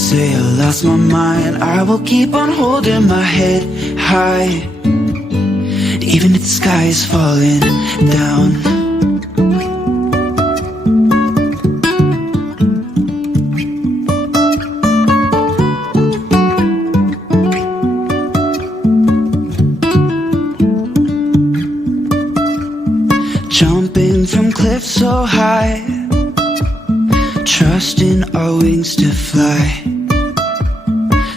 say I lost my mind, I will keep on holding my head high, even if the sky is falling down. Jumping from cliffs so high, trusting our wings to fly.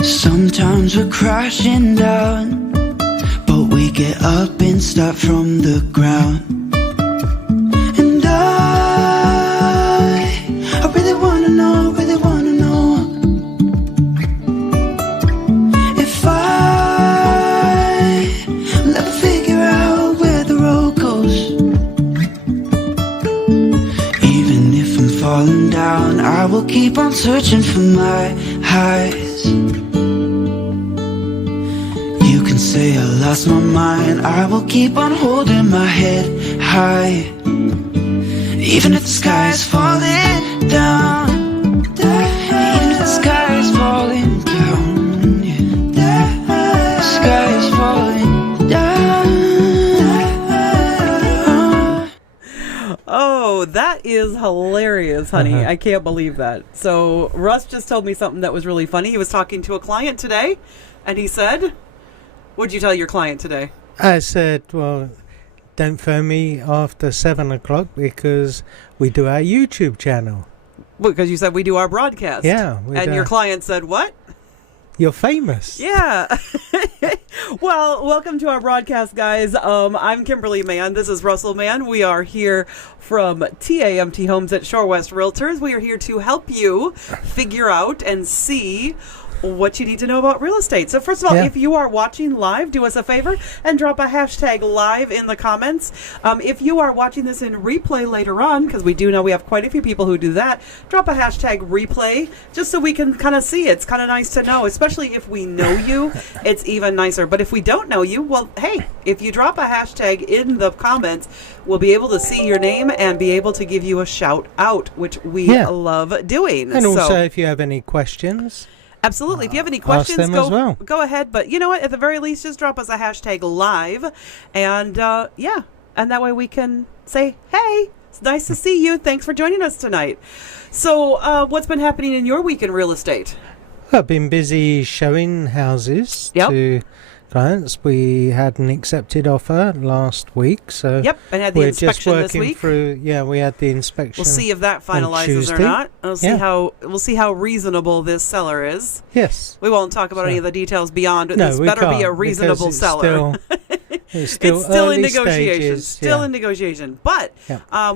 Sometimes we're crashing down, but we get up and start from the ground. And I really wanna know, if I'll ever figure out where the road goes. Even if I'm falling down, I will keep on searching for my highs. You can say I lost my mind, I will keep on holding my head high, even if the sky is falling down. Even if the sky is falling down, yeah. The sky is falling down. Oh, that is hilarious, honey. I can't believe that. So Russ just told me something that was really funny. He was talking to a client today, and he said, what'd you tell your client today? I said, well, don't phone me after 7 o'clock because we do our YouTube channel. Because you said we do our broadcast. Yeah. And your client said what? You're famous. Yeah. Well, welcome to our broadcast, guys. I'm Kimberly Mann. This is Russell Mann. We are here from TAMT Homes at Shore West Realtors. We are here to help you figure out and see what you need to know about real estate. So first of all, if you are watching live, do us a favor and drop a hashtag live in the comments. If you are watching this in replay later on, because we do know we have quite a few people who do that, drop a hashtag replay just so we can kind of see. It's kind of nice to know, especially if we know you, it's even nicer. But if we don't know you, well, hey, if you drop a hashtag in the comments, we'll be able to see your name and be able to give you a shout out, which we love doing. And also, if you have any questions, absolutely. If you have any questions, go ahead. But you know what? At the very least, just drop us a hashtag live. And and that way we can say, hey, it's nice to see you. Thanks for joining us tonight. So what's been happening in your week in real estate? I've been busy showing houses to clients. We had an accepted offer last week, so and had the inspection just this week. Through, we had the inspection. We'll see if that finalizes or not. We'll see how reasonable this seller is. Yes, we won't talk about any of the details beyond. This better be a reasonable seller. It's still in negotiation. Stages, still in negotiation. But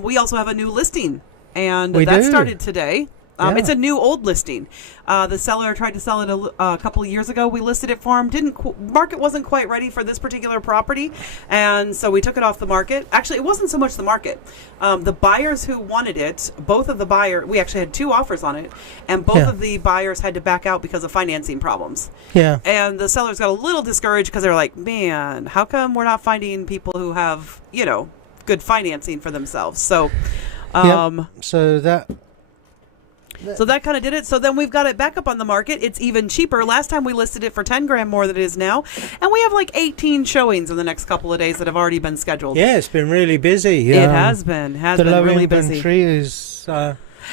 we also have a new listing, and started today. It's a new old listing. The seller tried to sell it a couple of years ago. We listed it for him. Market wasn't quite ready for this particular property, and so we took it off the market. Actually, it wasn't so much the market. The buyers who wanted it, both of the buyers, we actually had 2 offers on it, and both of the buyers had to back out because of financing problems. Yeah. And the sellers got a little discouraged because they were like, man, how come we're not finding people who have, good financing for themselves? So, So that kind of did it. So then we've got it back up on the market. It's even cheaper. Last time we listed it for 10 grand more than it is now. And we have like 18 showings in the next couple of days that have already been scheduled. Yeah, it's been really busy. It has been. The low really inventory busy. Is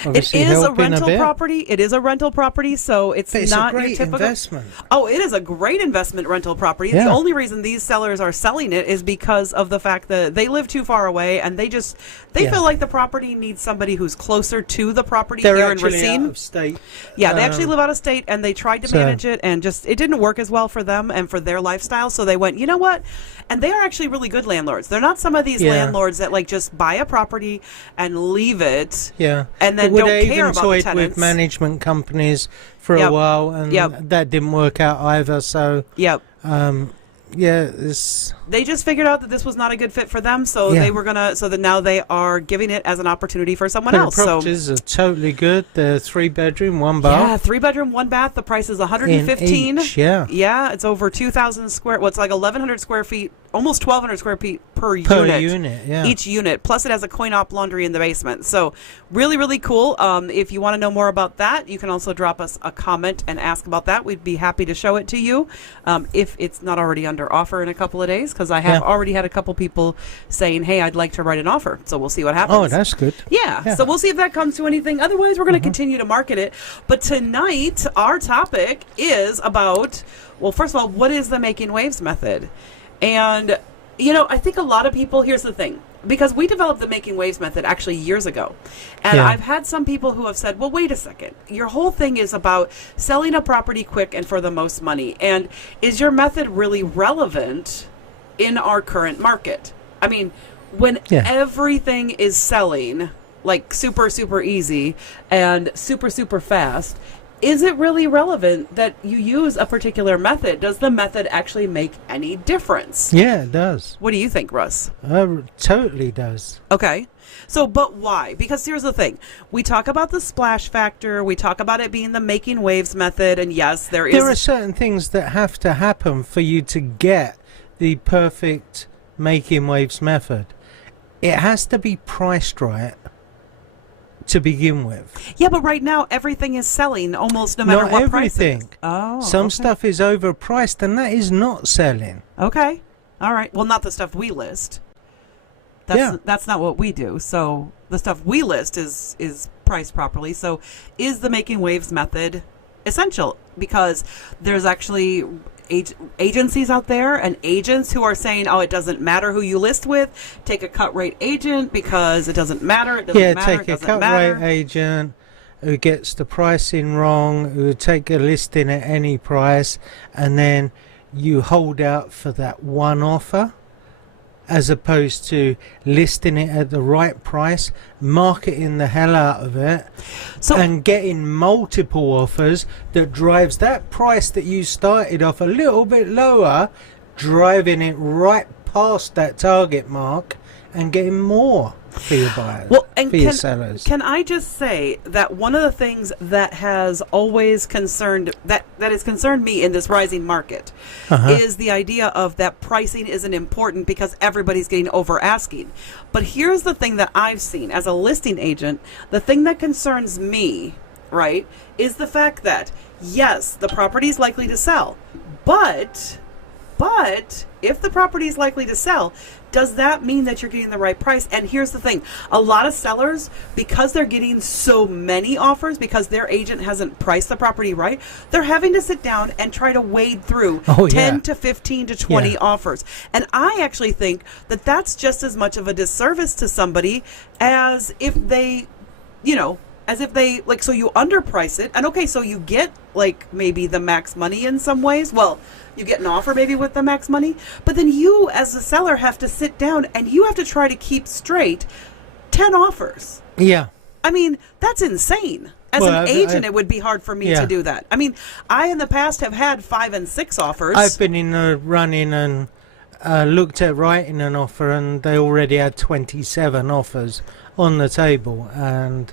it is a rental property. It is a rental property, so it's not a great your typical investment. Oh, it is a great investment rental property. Yeah. The only reason these sellers are selling it is because of the fact that they live too far away, and they feel like the property needs somebody who's closer to the property. They're here actually in Racine. Out of state. Yeah, they actually live out of state, and they tried to manage it, and it didn't work as well for them and for their lifestyle. So they went, you know what? And they are actually really good landlords. They're not some of these landlords that just buy a property and leave it. Yeah. And then don't care about the tenants. With management companies for a while, and that didn't work out either. So they just figured out that this was not a good fit for them, so they were gonna. So that now they are giving it as an opportunity for someone else. The properties are totally good. They're 3-bedroom, 1 bath. Yeah, 3-bedroom, 1 bath. The price is $115. In each, yeah, it's over 2,000 square. What's like 1,100 square feet almost 1,200 square feet per unit, yeah. Each unit. Plus it has a coin-op laundry in the basement. So really, really cool. If you want to know more about that, you can also drop us a comment and ask about that. We'd be happy to show it to you if it's not already under offer in a couple of days, because I have already had a couple people saying, hey, I'd like to write an offer. So we'll see what happens. Oh, that's good. Yeah. So we'll see if that comes to anything. Otherwise, we're going to continue to market it. But tonight, our topic is about, well, first of all, what is the making waves method? And, I think a lot of people, here's the thing, because we developed the making waves method actually years ago. And I've had some people who have said, well, wait a second, your whole thing is about selling a property quick and for the most money. And is your method really relevant in our current market? I mean, when everything is selling like super, super easy and super, super fast, is it really relevant that you use a particular method? Does the method actually make any difference? Yeah, it does. What do you think, Russ? Totally does. Okay. So, but why? Because here's the thing. We talk about the splash factor. We talk about it being the making waves method. And yes, there are certain things that have to happen for you to get the perfect making waves method. It has to be priced right to begin with. Yeah, but right now everything is selling almost no matter not what everything. price. Oh, some stuff is overpriced and that is not selling. Okay. All right. Well, not the stuff we list. That's not what we do. So the stuff we list is priced properly. So is the making waves method essential? Because there's actually agencies out there and agents who are saying, oh, it doesn't matter who you list with, take a cut rate agent because it doesn't matter. It doesn't matter. Take a cut rate agent who gets the pricing wrong, who would take a listing at any price, and then you hold out for that one offer, as opposed to listing it at the right price, marketing the hell out of it, and getting multiple offers that drives that price that you started off a little bit lower, driving it right past that target mark and getting more for your buyers, for your sellers. Can I just say that one of the things that has always concerned that has concerned me in this rising market is the idea of that pricing isn't important because everybody's getting over asking. But here's the thing that I've seen as a listing agent, the thing that concerns me, right, is the fact that yes, the property is likely to sell, but if the property is likely to sell, does that mean that you're getting the right price? And here's the thing. A lot of sellers, because they're getting so many offers, because their agent hasn't priced the property right, they're having to sit down and try to wade through 10 to 15 to 20 offers. And I actually think that that's just as much of a disservice to somebody as if they, so you underprice it. And okay, so you get like maybe the max money in some ways. Well, you get an offer maybe with the max money, but then you as a seller have to sit down and you have to try to keep straight 10 offers. Yeah. I mean, that's insane. As an agent, it would be hard for me to do that. I mean, I in the past have had 5 and 6 offers. I've been in a running and looked at writing an offer and they already had 27 offers on the table, and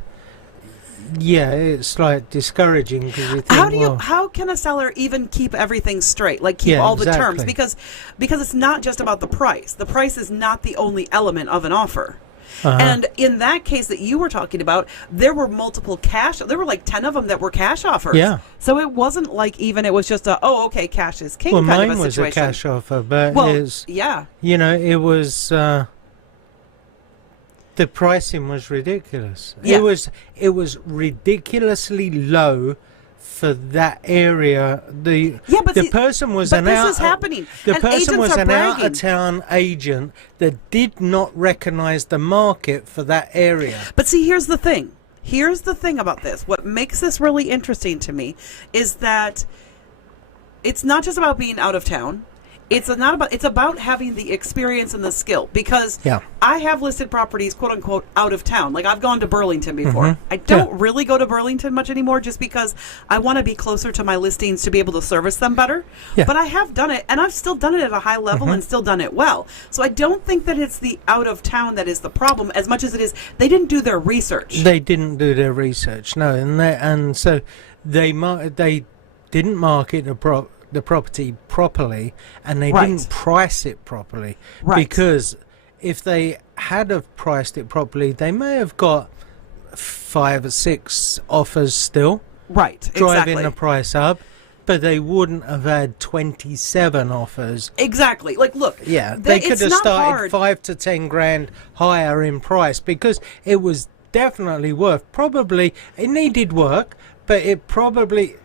it's like discouraging because you think, how can a seller even keep everything straight, like keep all the terms, because it's not just about the price. The price is not the only element of an offer. And in that case that you were talking about, there were multiple there were like 10 of them that were cash offers. Yeah. So it wasn't like even it was just cash is king kind mine of a was situation. a cash offer, but it was the pricing was ridiculous. Yeah. It was ridiculously low for that area. The person was an this is happening. The and person was an bragging. out of town agent that did not recognize the market for that area. But see, here's the thing. Here's the thing about this. What makes this really interesting to me is that it's not just about being out of town. It's about having the experience and the skill, because I have listed properties, quote unquote, out of town. Like I've gone to Burlington before. I don't really go to Burlington much anymore just because I want to be closer to my listings to be able to service them better. But I have done it, and I've still done it at a high level and still done it well. So I don't think that it's the out of town that is the problem as much as it is they didn't do their research. They didn't do their research, no, and so they didn't market the the property properly, and they Right. didn't price it properly. Right. Because if they had have priced it properly, they may have got 5 or 6 offers still, Right. driving Exactly. the price up, but they wouldn't have had 27 offers. Exactly. Like, look. Yeah, they could it's have not started hard. 5 to 10 grand higher in price, because it was definitely worth. Probably it needed work, but it probably,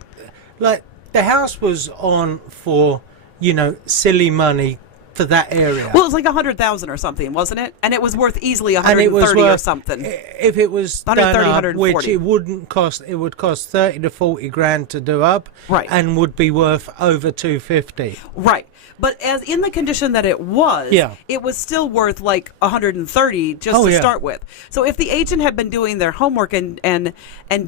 like, the house was on for, you know, silly money for that area. Well, it was like 100,000 or something, wasn't it? And it was worth easily And 130 it was or worth, something. if it was done 130, up, 140. which it wouldn't cost, it would cost 30 to 40 grand to do up, Right. and would be worth over 250. Right. But as in the condition that it was, Yeah. it was still worth like 130 just Oh, to yeah. start with. So if the agent had been doing their homework and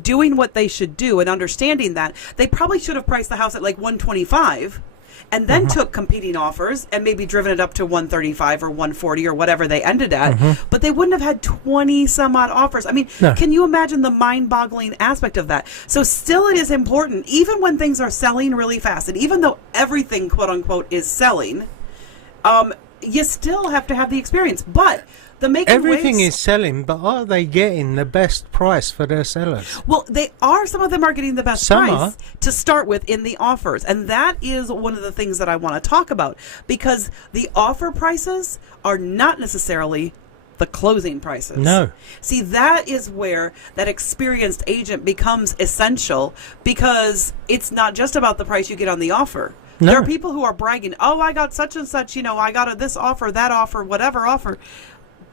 doing what they should do and understanding that, they probably should have priced the house at like 125 and then Mm-hmm. took competing offers and maybe driven it up to 135 or 140 or whatever they ended at. But they wouldn't have had 20 some odd offers. I mean, Mm-hmm. No. can you imagine the mind-boggling aspect of that? So still it is important, even when things are selling really fast, and even though everything, quote unquote, is selling, you still have to have the experience. But the making Everything waves, is selling, but are they getting the best price for their sellers? well, they are. Some of them are getting the best Some price are. to start with in the offers, and that is one of the things that I want to talk about, because the offer prices are not necessarily the closing prices. No. See, that is where that experienced agent becomes essential, because it's not just about the price you get on the offer. No. There are people who are bragging, "Oh, I got such and such, you know, I got this offer, that offer, whatever offer."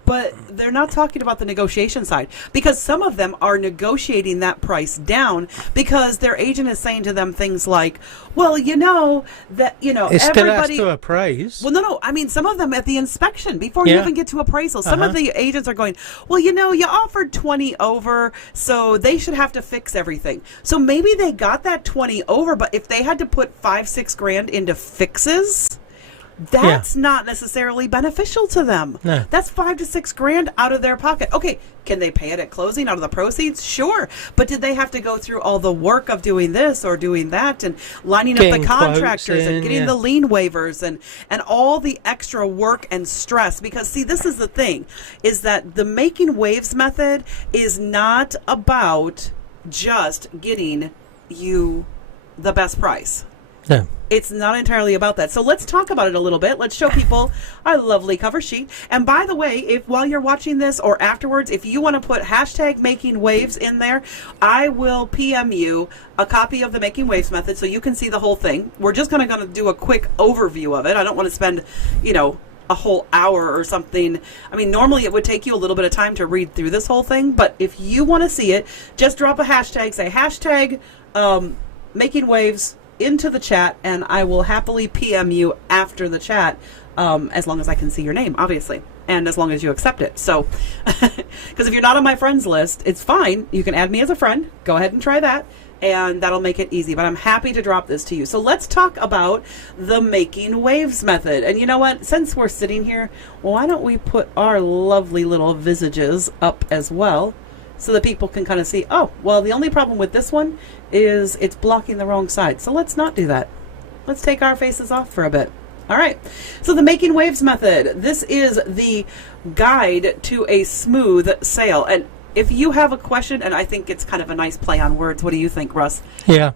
But they're not talking about the negotiation side, because some of them are negotiating that price down because their agent is saying to them things like, "Well, you know that, you know, It still has everybody." to appraise. Well, no. I mean, some of them at the inspection, before you Yeah. even get to appraisal, some of Uh-huh. the agents are going, "Well, you know, you offered 20 over, so they should have to fix everything." So maybe they got that 20 over, but if they had to put 5-6 grand into fixes, that's not necessarily beneficial to them. No. That's 5 to 6 grand out of their pocket. Okay, can they pay it at closing out of the proceeds? Sure. But did they have to go through all the work of doing this or doing that, and lining up Getting the contractors quotes and in, getting yeah. the lien waivers and all the extra work and stress? Because see, this is the thing, is that the making waves method is not about just getting you the best price. No. It's not entirely about that. So let's talk about it a little bit. Let's show people our lovely cover sheet. And by the way, if while you're watching this or afterwards, if you want to put hashtag making waves in there, I will PM you a copy of the making waves method so you can see the whole thing. We're just going to do a quick overview of it. I don't want to spend, you know, a whole hour or something. I mean, normally it would take you a little bit of time to read through this whole thing, but if you want to see it, just drop a hashtag, say hashtag making waves into the chat, and I will happily PM you after the chat, as long as I can see your name, obviously, and as long as you accept it. So, because if you're not on my friends list, it's fine. You can add me as a friend. Go ahead and try that, and that'll make it easy. But I'm happy to drop this to you. So let's talk about the making waves method. And you know what? Since we're sitting here, why don't we put our lovely little visages up as well, so that people can kind of see, oh, well, the only problem with this one is it's blocking the wrong side. So let's not do that. Let's take our faces off for a bit. All right. So the making waves method. This is the guide to a smooth sale. And if you have a question, and I think it's kind of a nice play on words, what do you think, Russ? Yeah.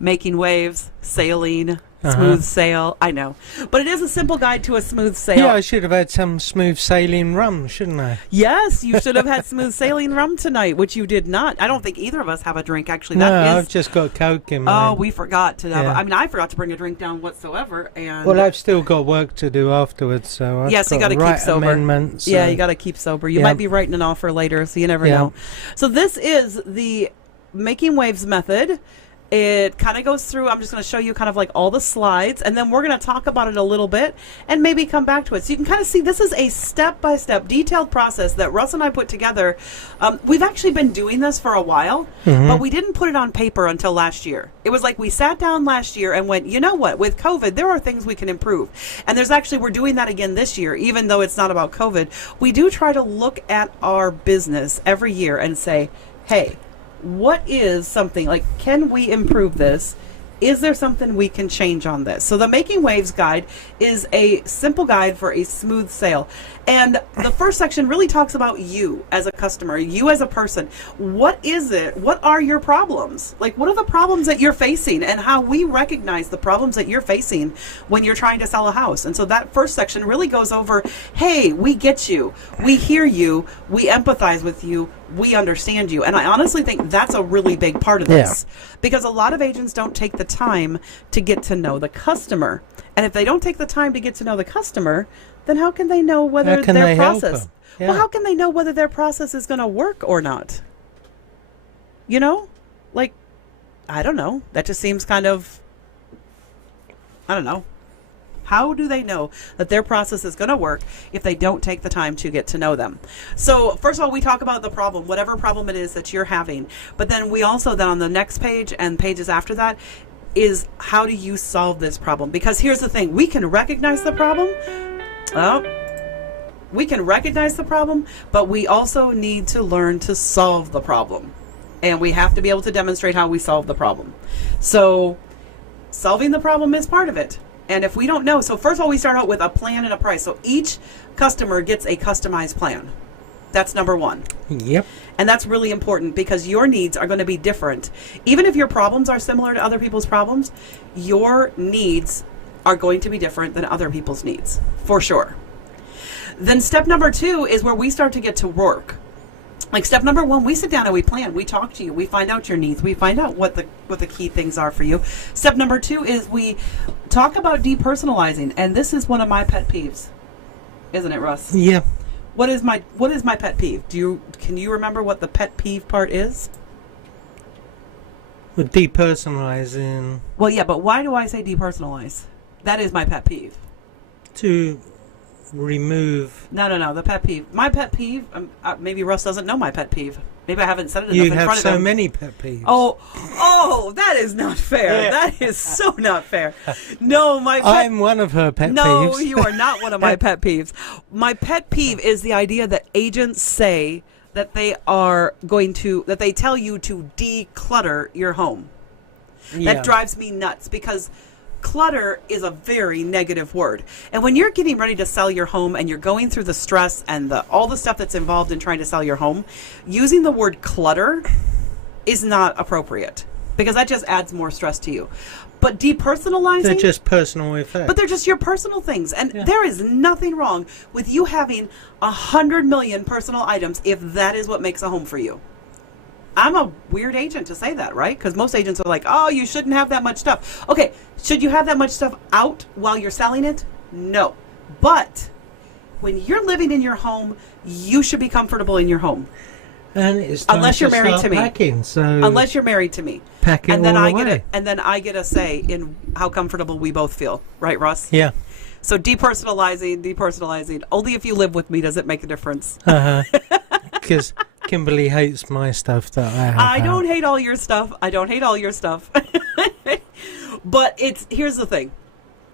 Making waves, sailing, smooth sail. I know. But it is a simple guide to a smooth sail. Yeah, I should have had some smooth sailing rum, shouldn't I? Yes, you should have had smooth sailing rum tonight, which you did not. I don't think either of us have a drink, actually. No, That is, I've just got Coke in oh, mine. we forgot to have. Yeah. I mean, I forgot to bring a drink down whatsoever. And Well, I've still got work to do afterwards, so I've yes, you got got to write keep sober. amendments. Yeah, so- you got to keep sober. You Yeah. might be writing an offer later, so you never Yeah. know. So this is the making waves method. It kind of goes through, I'm just going to show you kind of like all the slides, and then we're going to talk about it a little bit and maybe come back to it. So you can kind of see this is a step-by-step detailed process that Russ and I put together. We've actually been doing this for a while, but we didn't put it on paper until last year. It was like we sat down last year and went, you know what, with COVID, there are things we can improve. And there's actually, we're doing that again this year, even though it's not about COVID. We do try to look at our business every year and say, hey, what is something like, can we improve this is there something we can change on this? So the Making Waves guide is a simple guide for a smooth sale. And the first section really talks about you as a customer, you as a person. What is it? What are your problems? Like, what are the problems that you're facing, and how we recognize the problems that you're facing when you're trying to sell a house. And so that first section really goes over, hey, we get you. We hear you. We empathize with you. We understand you. And I honestly think that's a really big part of this, because a lot of agents don't take the time to get to know the customer. And if they don't take the time to get to know the customer, then how can they know whether their process, well, how can they know whether their process is going to work or not? You know, like, I don't know. That just seems kind of, I don't know. How do they know that their process is going to work if they don't take the time to get to know them? So first of all, we talk about the problem, whatever problem it is that you're having. But then we also, then on the next page and pages after that, is how do you solve this problem? Because here's the thing. We can recognize the problem. Well, we can recognize the problem, but we also need to learn to solve the problem. And we have to be able to demonstrate how we solve the problem. So solving the problem is part of it. And if we don't know, so first of all, we start out with a plan and a price. So each customer gets a customized plan. That's number one. Yep. And that's really important, because your needs are going to be different. Even if your problems are similar to other people's problems, your needs are going to be different than other people's needs, for sure. Then step number 2 is where we start to get to work. Like step number 1, we sit down and we plan. We talk to you. We find out your needs. We find out what the key things are for you. Step number 2 is we talk about depersonalizing, and this is one of my pet peeves, isn't it, Russ? Yeah. What is my pet peeve? Can you remember what the pet peeve part is? With depersonalizing. Well, yeah, but why do I say depersonalize? That is my pet peeve. To remove. No. The pet peeve. My pet peeve. Maybe Russ doesn't know my pet peeve. Maybe I haven't said it enough You in front have of so him. many pet peeves. Oh, that is not fair. Yeah. That is so not fair. No, my pet I'm one of her pet No, peeves. you are not one of my pet peeves. My pet peeve is the idea that agents say that they tell you to declutter your home. Yeah. That drives me nuts, because clutter is a very negative word. And when you're getting ready to sell your home and you're going through the stress and all the stuff that's involved in trying to sell your home, using the word clutter is not appropriate, because that just adds more stress to you. But depersonalizing... They're just personal effects. But they're just your personal things. And there is nothing wrong with you having 100 million personal items if that is what makes a home for you. I'm a weird agent to say that, right? Because most agents are like, oh, you shouldn't have that much stuff. Okay, should you have that much stuff out while you're selling it? No. But when you're living in your home, you should be comfortable in your home. And it's time unless you're married to me. Packing, so unless you're married to me. Pack it and then all I away. get it, and then I get a say in how comfortable we both feel, right, Russ? Yeah. So depersonalizing. Only if you live with me does it make a difference. Because Kimberly hates my stuff that I have. I don't hate all your stuff. But here's the thing.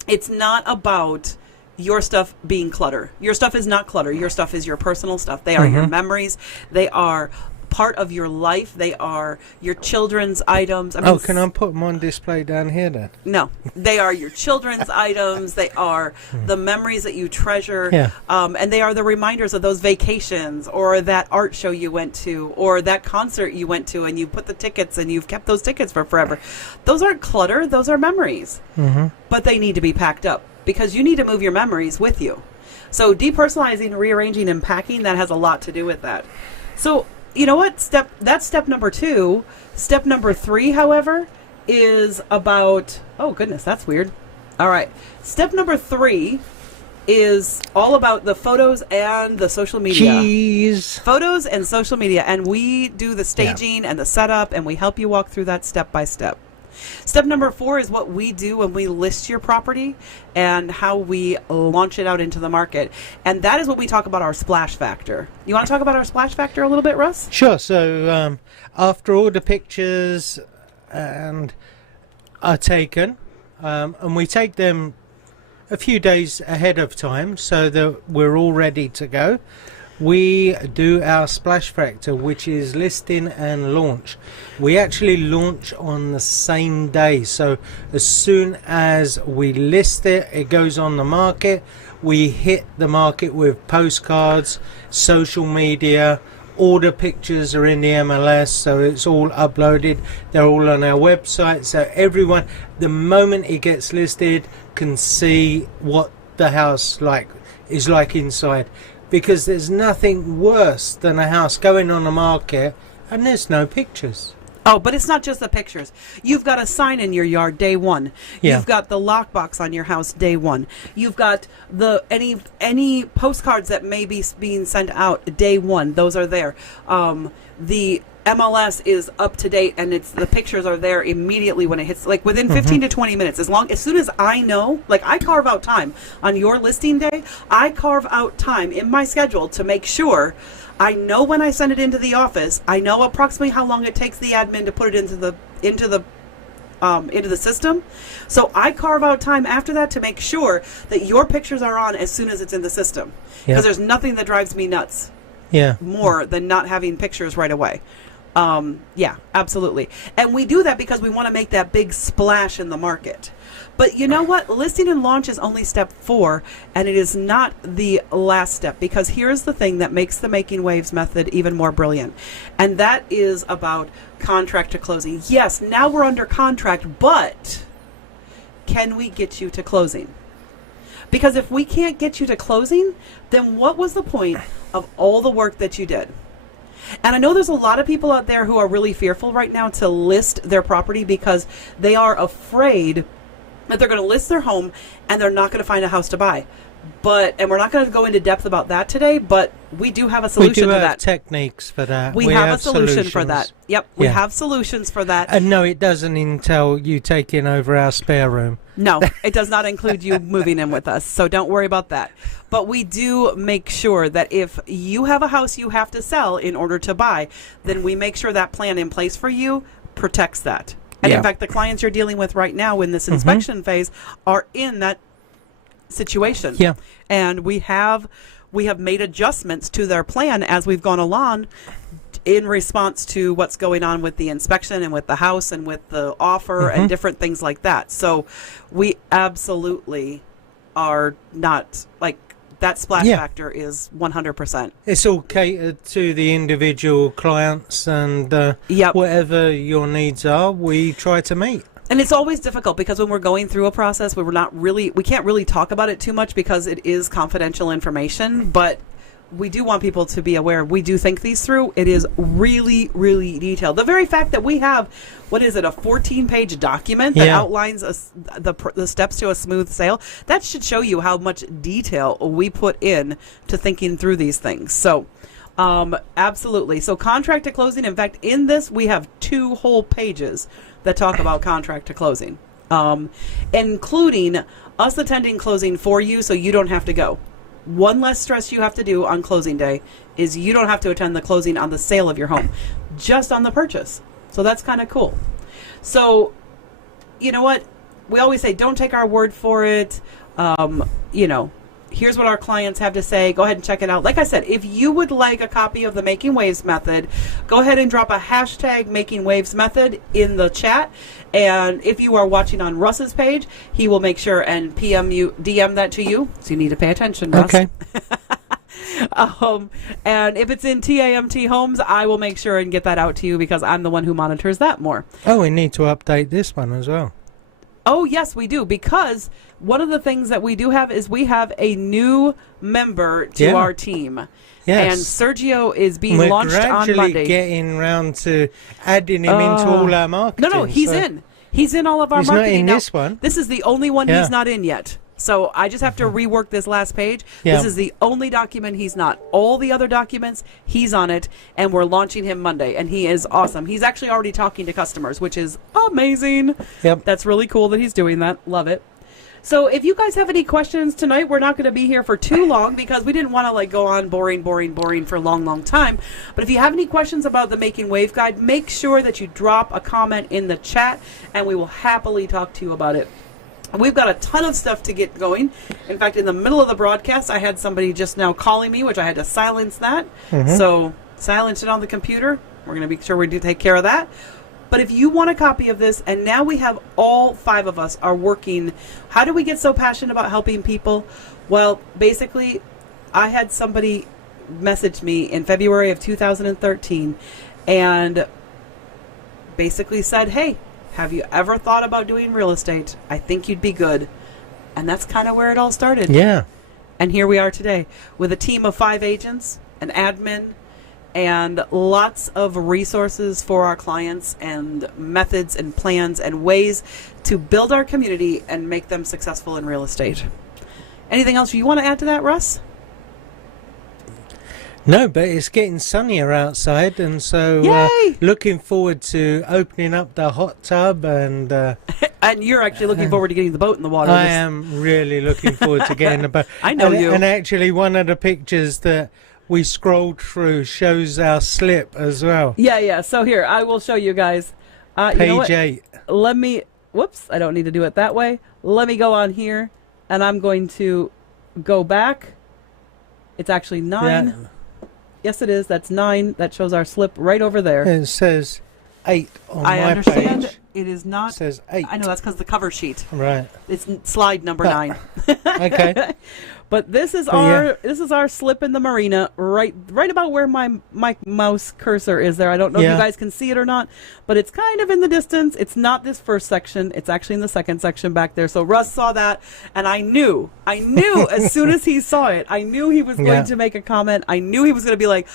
It's not about your stuff being clutter. Your stuff is not clutter. Your stuff is your personal stuff. They are your memories. They are part of your life. They are your children's items. Can I put them on display down here then? No. They are your children's items. They are the memories that you treasure. Yeah. And they are the reminders of those vacations, or that art show you went to, or that concert you went to, and you put the tickets and you've kept those tickets for forever. Those aren't clutter. Those are memories. But they need to be packed up, because you need to move your memories with you. So depersonalizing, rearranging, and packing, that has a lot to do with that. So you know what? That's step number 2. Step number 3, however, is about... Oh, goodness, that's weird. All right. Step number 3 is all about the photos and the social media. Jeez. Photos and social media. And we do the staging and the setup, and we help you walk through that step by step. Step number 4 is what we do when we list your property and how we launch it out into the market. And that is what we talk about, our splash factor. You want to talk about our splash factor a little bit, Russ? Sure. So after all the pictures are taken, and we take them a few days ahead of time so that we're all ready to go, we do our splash factor, which is listing and launch. We actually launch on the same day. So as soon as we list it, it goes on the market. We hit the market with postcards, social media. All the pictures are in the MLS, so it's all uploaded. They're all on our website, so everyone, the moment it gets listed, can see what the house is like inside. Because there's nothing worse than a house going on the market and there's no pictures. Oh, but it's not just the pictures. You've got a sign in your yard day one. Yeah. You've got the lockbox on your house day one. You've got any postcards that may be being sent out day one. Those are there. The MLS is up to date, and the pictures are there immediately when it hits, like within 15 to 20 minutes. As soon as I know, like I carve out time on your listing day, I carve out time in my schedule to make sure I know when I send it into the office. I know approximately how long it takes the admin to put it into the system. So I carve out time after that to make sure that your pictures are on as soon as it's in the system. Because there's nothing that drives me nuts more than not having pictures right away. Yeah, absolutely. And we do that because we want to make that big splash in the market. But you know what? Listing and launch is only step 4, and it is not the last step, because here's the thing that makes the Making Waves method even more brilliant. And that is about contract to closing. Yes, now we're under contract, but can we get you to closing? Because if we can't get you to closing, then what was the point of all the work that you did? And I know there's a lot of people out there who are really fearful right now to list their property because they are afraid that they're going to list their home and they're not going to find a house to buy. And we're not going to go into depth about that today, but we do have a solution to that. We do have techniques for that. We have a solution for that. Yep, we have solutions for that. And no, it doesn't entail you taking over our spare room. No, it does not include you moving in with us, so don't worry about that. But we do make sure that if you have a house you have to sell in order to buy, then we make sure that plan in place for you protects that. And in fact, the clients you're dealing with right now in this inspection phase are in that situation. Yeah. And we have made adjustments to their plan as we've gone along in response to what's going on with the inspection and with the house and with the offer and different things like that. So we absolutely are not like that splash factor is 100%. It's all catered to the individual clients, and whatever your needs are, we try to meet. And it's always difficult because when we're going through a process, we can't really talk about it too much because it is confidential information, but we do want people to be aware. We do think these through. It is really, really detailed. The very fact that we have, a 14-page document that outlines the steps to a smooth sale, that should show you how much detail we put in to thinking through these things. So, absolutely. So contract to closing, in fact, in this, we have 2 whole pages that talk about contract to closing, including us attending closing for you so you don't have to go. One less stress you have to do on closing day is you don't have to attend the closing on the sale of your home, just on the purchase. So that's kind of cool. So, you know what? We always say, don't take our word for it. Here's what our clients have to say. Go ahead and check it out. Like I said, if you would like a copy of the Making Waves method, go ahead and drop a hashtag Making Waves method in the chat. And if you are watching on Russ's page, he will make sure and DM that to you. So you need to pay attention, Russ. Okay. And if it's in TAMT Homes, I will make sure and get that out to you because I'm the one who monitors that more. Oh, we need to update this one as well. Oh, yes, we do, because one of the things that we do have is we have a new member to our team. Yes. And Sergio is being launched on Monday. We're gradually getting round to adding him into all our marketing. No, he's in. He's in all of our marketing. He's not in now. This one. This is the only one he's not in yet. So I just have to rework this last page. Yeah. This is the only document he's not. All the other documents, he's on it, and we're launching him Monday, and he is awesome. He's actually already talking to customers, which is amazing. Yep. That's really cool that he's doing that. Love it. So if you guys have any questions tonight, we're not going to be here for too long because we didn't want to go on boring for a long time. But if you have any questions about the Making Wave Guide, make sure that you drop a comment in the chat, and we will happily talk to you about it. We've got a ton of stuff to get going. In fact, in the middle of the broadcast, I had somebody just now calling me, which I had to silence that. So silence it on the computer. We're going to be sure we do take care of that. But if you want a copy of this, and now we have all 5 of us are working. How do we get so passionate about helping people? Well, basically, I had somebody message me in February of 2013 and basically said, hey, have you ever thought about doing real estate? I think you'd be good. And that's kind of where it all started. Yeah. And here we are today with a team of 5 agents, an admin, and lots of resources for our clients and methods and plans and ways to build our community and make them successful in real estate. Anything else you want to add to that, Russ? No, but it's getting sunnier outside, and so Yay! Looking forward to opening up the hot tub, and And you're actually looking forward to getting the boat in the water. I am really looking forward to getting the boat. I know you. And actually, one of the pictures that we scrolled through shows our slip as well. Yeah. So here, I will show you guys. You know Page what? 8. Let me, whoops, I don't need to do it that way. Let me go on here, and I'm going to go back. It's actually 9. Yeah. Yes, it is. That's 9. That shows our slip right over there. It says 8 on I my understand page. it is It not. says 8. I know that's because the cover sheet. Right. It's slide number 9. Okay. But this is But yeah. this is our slip in the marina, right about where my mouse cursor is there. I don't know if Yeah. you guys can see it or not, but it's kind of in the distance. It's not this first section. It's actually in the second section back there. So Russ saw that, and I knew as soon as he saw it, I knew he was going Yeah. to make a comment. I knew he was going to be like,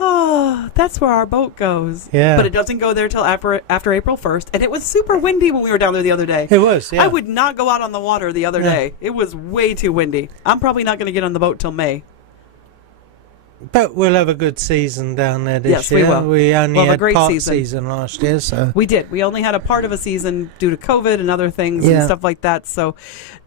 oh, that's where our boat goes. Yeah. But it doesn't go there till after April 1st. And it was super windy when we were down there the other day. It was, yeah. I would not go out on the water the other Yeah. day. It was way too windy. I'm probably not going to get on the boat till May. But we'll have a good season down there this Yes, we year. will. We only We'll have a had great part season. last year, so We did. We only had a part of a season due to COVID and other things and Yeah. stuff like that. So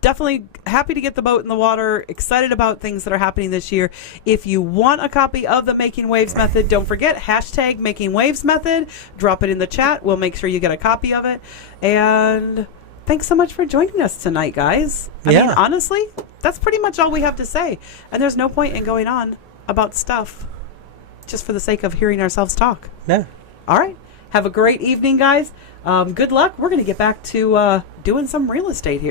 definitely happy to get the boat in the water. Excited about things that are happening this year. If you want a copy of the Making Waves Method, don't forget, hashtag Making Waves Method. Drop it in the chat. We'll make sure you get a copy of it. And thanks so much for joining us tonight, guys. I mean, Yeah. honestly, that's pretty much all we have to say. And there's no point in going on about stuff just for the sake of hearing ourselves talk. no. All right. Have a great evening, guys. Good luck. We're going to get back to doing some real estate here.